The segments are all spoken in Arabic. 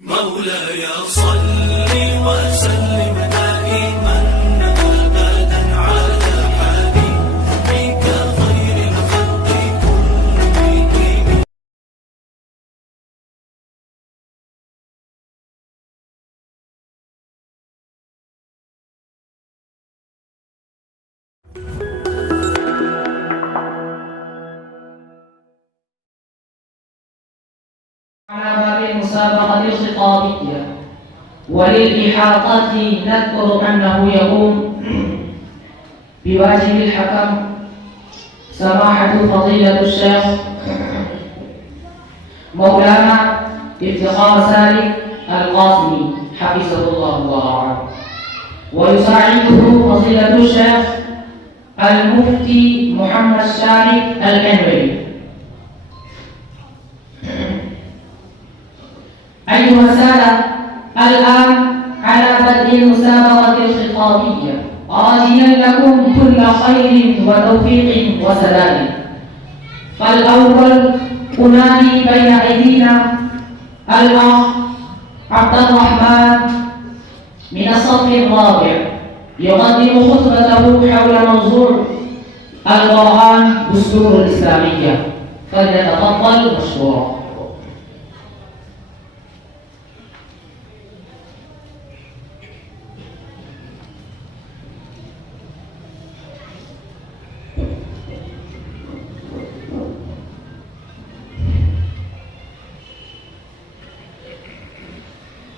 مولاي صل وسلم دائما ابدا على حبيبك خير الخلق كلهم. على باب المسابقة الخطابية، وللإحاطة نذكر أنه يقوم بواجب الحكم سماحة فضيلة الشيخ مولانا افتخار سالم القاسمي حفظه الله ورعاه، ويساعده فضيلة الشيخ المفتي محمد شارك الأنوري. أيها السادة، الآن على بدء المسابقة الخطابية، راجيا لكم كل خير وتوفيق وسداد. فالأول أنادي بين أيدينا الأخ عبد الرحمن من الصف الرابع يقدم خطبته حول موضوع القرآن دستور الإسلامية، فليتفضل مشكورا.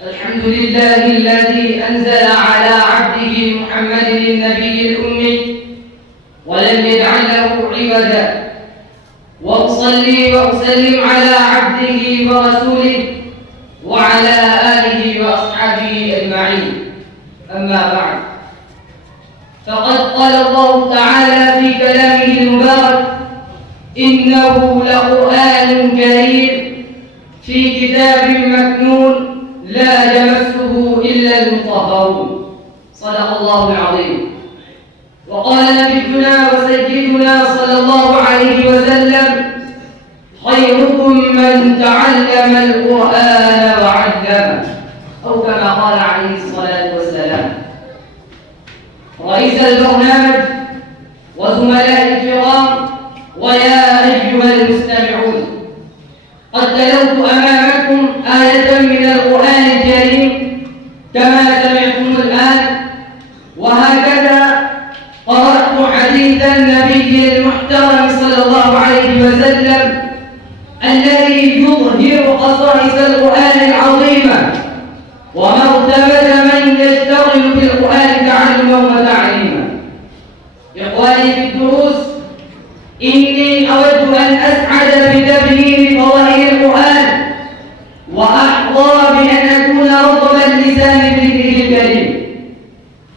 الحمد لله الذي أنزل على عبده محمد النبي الأمي ولم يجعل له عوجا، وأصلي وأسلم على عبده ورسوله وعلى آله وأصحابه أجمعين. أما بعد، فقد قال الله تعالى في كلامه المبارك: إنه لقرآن كريم في كتاب مكنون لا يمسه إلا المطهرون. صدق الله العظيم. وقال نبينا وسيدنا صلى الله عليه وسلم: خيركم من تعلم القرآن وعلمه، أو كما قال عليه الصلاة والسلام. رئيس البرنامج وزملاء الكرام ويا أيها المستمعون، قد تلوت أمامكم آية من القرآن الكريم كما سمعتم الآن، وهكذا قرأت حديث النبي المحترم صلى الله عليه وسلم الذي يظهر خصائص القرآن العظيمة ومرتبة من يشتغل بالقرآن تعلما وتعليما. إخواني في الدروس، إني أود أن أسعد بتبيين فضائل القرآن، وأحظى بأن أكون رطب اللسان بذكره الكريم.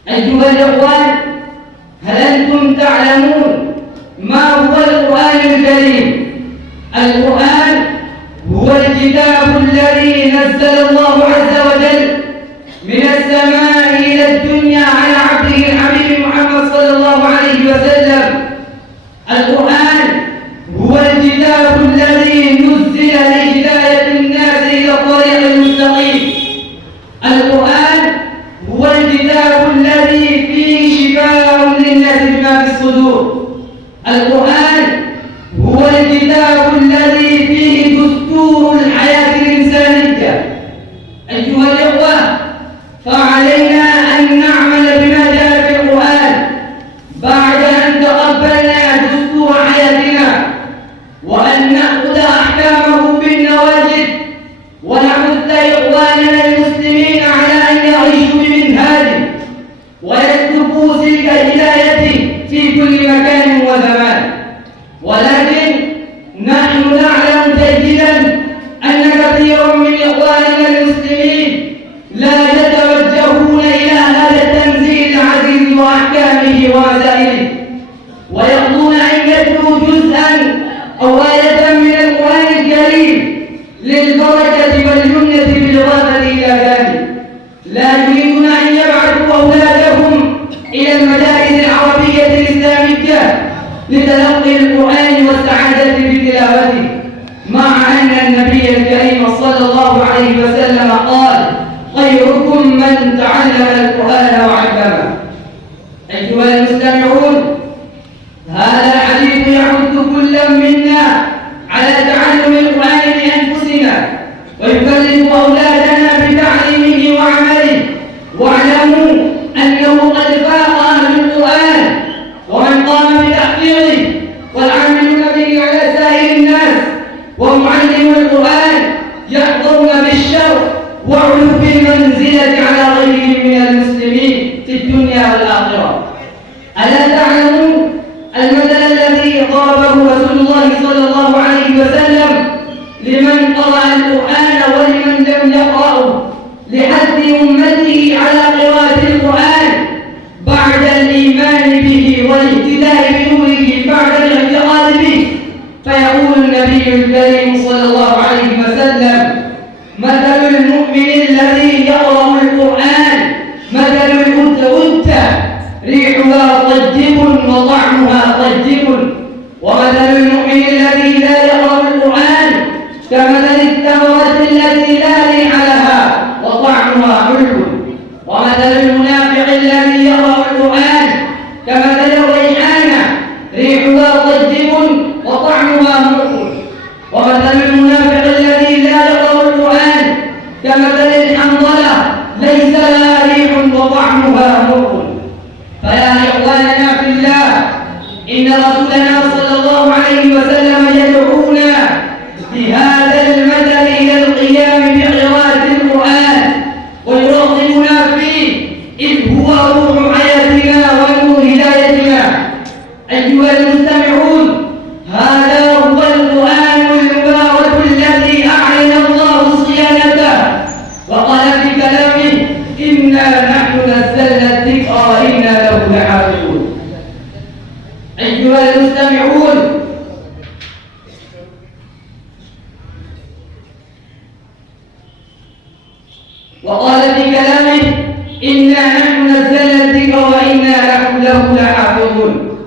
أيها الإخوان، هل أنتم تعلمون ما هو القرآن الكريم؟ القرآن هو الكتاب الذي نزل الله عز وجل من السماء إلى الدنيا على عبده الحبيب محمد صلى الله عليه وسلم. القرآن هو الكتاب الذي نزل لهداية الناس إلى الطريق المستقيم. القرآن هو الكتاب الذي فيه شفاء للناس بما في الصدور. القرآن هو الكتاب الذي فيه دستور الحياة الإنسانية. أيها الإخوة، فعلينا أن نعمل بما جاء في القرآن بعد أن تقبلنا دستور حياتنا، وأن نأخذ أحكامه بالنواجذ، ونحث إخواننا المسلمين على أن يعيشوا بمنهاجه ويسلكوا سلك الهداية في كل مكان وزمان. ولكن نحن نعلم جيدا أن كثيرا من إخواننا المسلمين لا يتوجه وسلم قال: خيركم من تعلم القرآن وعلمه. أيها المستمعون، هذا الحديث يحث كل منا على تعلم القرآن لأنفسنا ويكلف أولادنا بتعليمه وعمله. واعلموا أنه قد فاق أهل القرآن ومن قام بتحفيظه والعاملون به على سائر الناس، ومعلم القرآن يحظون بالشرف وعلو المنزلة على غيرهم من المسلمين في الدنيا والآخرة. ألا تعلمون المثل الذي ضربه رسول الله صلى الله عليه وسلم لمن قرأ القرآن ولمن لم يقرأه، لحث أمته على قراءة القرآن بعد الإيمان به والاهتداء بنوره بعد الاعتقاد به. فيقول النبي الكريم صلى الله عليه وسلم: مثل المؤمن الذي يقرأ القرآن مثل الأنثى ريحها طيب وطعمها طيب، ومثل المؤمن الذي لا يقرأ القرآن كمثل الثمرة التي لا ريح لها وطعمها حلو، ومثل المنافق الذي يقرأ القرآن كمثل الريحانة ريحها طيب وطعمها مر، ومثل المنافق الذي لا يقرأ القرآن كمثل الحنظلة ليس لها ريح وطعمها مر. فيا إخواننا في الله، إن رسولنا صلى الله عليه وسلم يدعونا بهذا المثل إلى القيام بقراءة القرآن ويرغبنا فيه، إذ هو روح حياتنا ونور هدايتنا. أيها المستمعون، هذا هو القرآن المبارك الذي أعلن الله صيانته وقال في كلامه: إنا نحن نزلنا الذكر وإنا له لحافظون. أيها المستمعون، وقال في كلامه: إنا نحن نزلنا الذكر وإنا له لحافظون.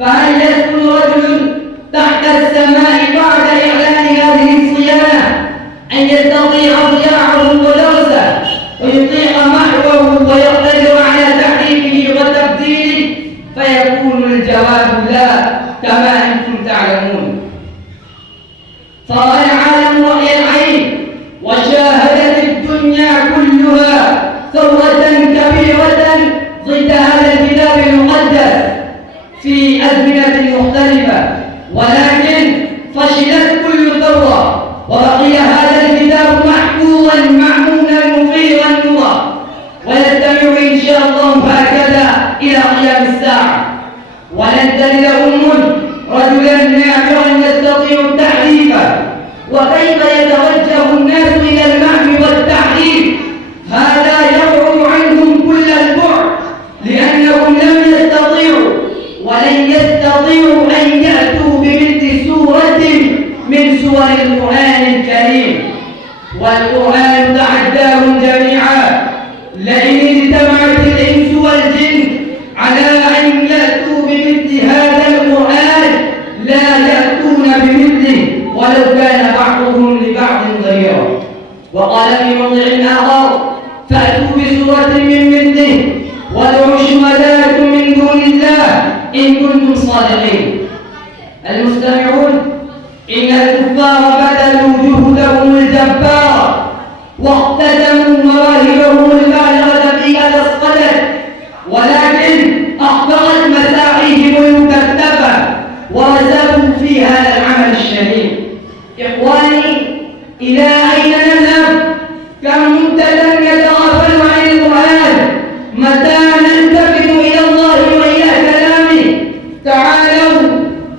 فهل يسكن رجل تحت السماء بعد إعلان هذه الصيانة أن يستطيع ضياعه ودرسه ويطيق محوه ويقتدر على تحريفه وتبديله؟ فيكون الجواب لا، كما أنتم تعلمون. فرأى العالم رأي العين وشاهدت الدنيا كلها ثورة كبيرة ضد هذا الكتاب المقدس في أزمنة مختلفة، ولكن فشلت كل ثورة وبقي هذا الكتاب محفوظا مأمونا مفيضا نورا، ويستمر إن شاء الله هكذا إلى قيام الساعة. ولن تلد رجلا ناعما يستطيع التحريف. وكيف يتوجه الناس إلى المحو والتحريف؟ هذا يبعد عنهم كل البعد، لأنهم لم يستطيعوا ولن يستطيعوا أن يأتوا بمثل سورة من سور القرآن الكريم. والقرآن تحداهم جميعا: لئن اجتمعت الإنس والجن على أن يأتوا بمثل هذا القرآن لا يأتون بمثله ولو كان بعضهم لبعض ظهيرا. وقال في موضع آخر: فأتوا بسورة من مثله وادعوا شهداءكم من دون الله إن كنتم صادقين. المستمعون، إن الكفار بذلوا جهدهم الجبار واقتدموا مواهبهم البالغة في هذا الصدد، ولكن أخطأت مساعيهم المكتفة ورزقوا في هذا العمل الشنيع. إخواني، إلى أين نذهب؟ كم مدة يتغافل عن القرآن؟ متى نلتفت إلى الله وإلى كلامه؟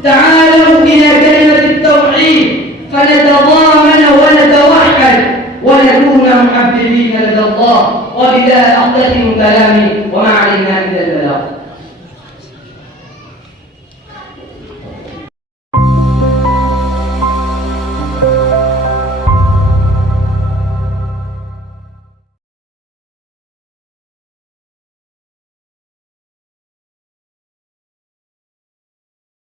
تعالوا إلى كلمة التوحيد فنتضامن ونتوحد ونكون محببين لدى الله. وبذا أختتم كلامي وما علينا إلا